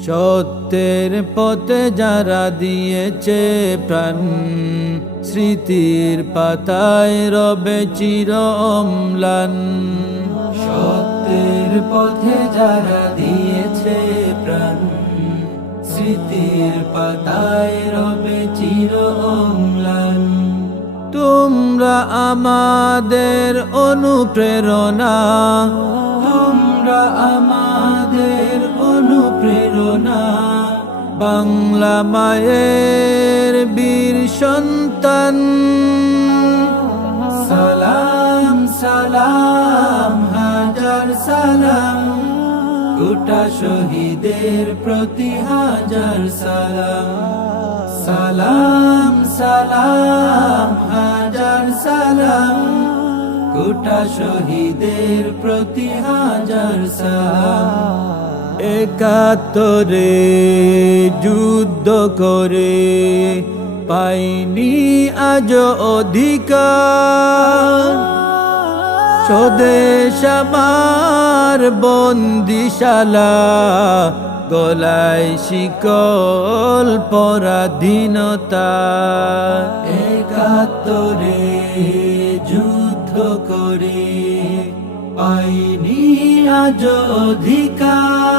সত্যের পথে যারা দিয়েছে প্রাণ, স্মৃতির পাতায় রবে চির অম্লান। সত্যের পথে যারা দিয়েছে প্রাণ, স্মৃতির পাতায় রবে চির অম্লান। তোমরা আমাদের অনুপ্রেরণা, তোমরা আমাদের অনুপ্রেরণা। বাংলা মায়ের বীর সন্তান। সালাম সালাম হাজার সালাম, গোটা শহীদের প্রতি হাজার সালাম। সালাম সালাম হাজার সালাম, গোটা শহীদের প্রতি হাজার সালাম। একাত্তরে যুদ্ধ করে পাইনি আজ অধিকার, স্বদেশ আমার বন্দিশালা, গলায় শিকল পরাধীনতা। একাত্তরে যুদ্ধ করে পাইনি আজ অধিকার,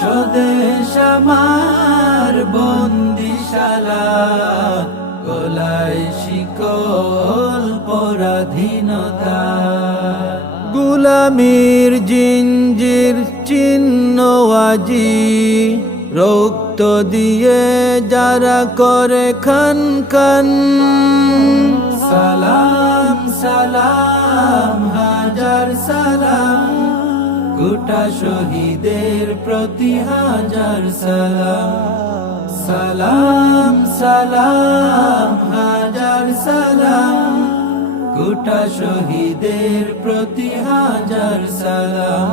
স্বদেশ আমার বন্দিশালা, গলায় শিকল পরাধীনতা। গুলামির জিঞ্জির চিহ্ন আজি, রক্ত দিয়ে যারা করে খান খান। সালাম সালাম হাজার সালাম, গোটা শহীদের প্রতি হাজার সালাম। সালাম সালাম হাজার সালাম, গোটা শহীদের প্রতি হাজার সালাম।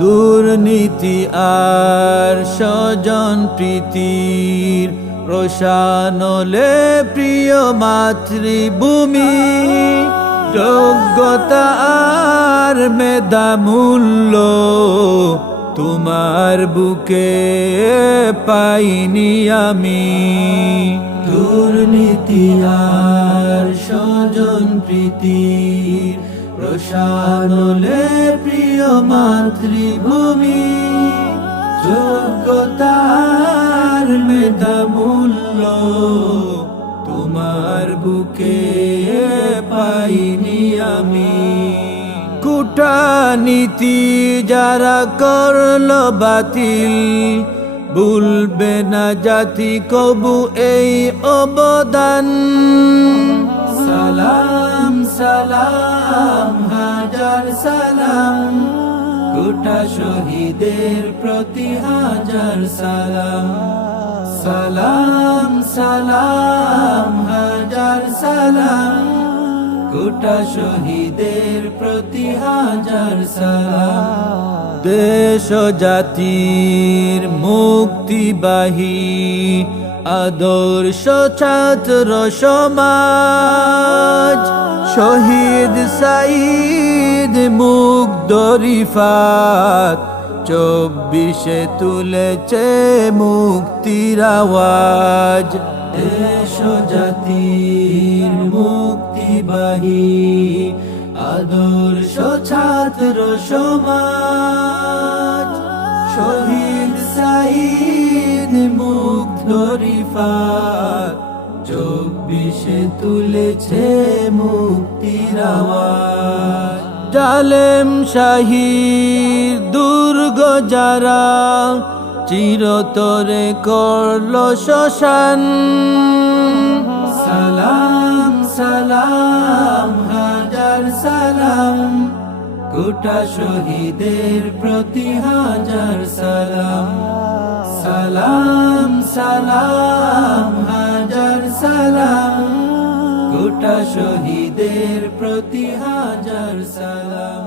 দুর্নীতি আর স্বজন প্রীতির রোশানলে প্রিয় মাতৃভূমি, যোগ্যতা আর মেধা মূল্য তোমার বুকে পাইনি আমি। দুর্নীতি আর স্বজন প্রীতির রোশানলে প্রিয় মাতৃভূমি, যোগ্যতার মেধা মূল্য তোমার বুকে পাইনি আমি। কূটনীতি যারা করল বাতিল, ভুলবে না জাতি কবু এই অবদান। সালাম সালাম হাজার সালাম, গোটা শহীদের প্রতি হাজার সালাম। সালাম সালাম হাজার সালাম, গোটা শহীদের প্রতি হাজার সালাম। দেশ জাতির মুক্তিবাহী আদর্শ ছাত্র সমাজ, শহীদ সাঈদ মুগ্ধ রিফাত 24-এ তুলেছে মুক্তির আওয়াজ। দেশ জাতির মুক্তিবাহী আদর্শ ছাত্র সমাজ, শহীদ সাঈদ মুগ্ধ রিফাত 24-এ তুলেছে মুক্তির আওয়াজ। জালেম শাহীর দুর্গ যারা চিরতরে করল শ্মশান। সালাম সালাম হাজার সালাম, গোটা শহীদের প্রতি হাজার সালাম। সালাম সালাম হাজার সালাম, গোটা শহীদের প্রতি হাজার সালাম।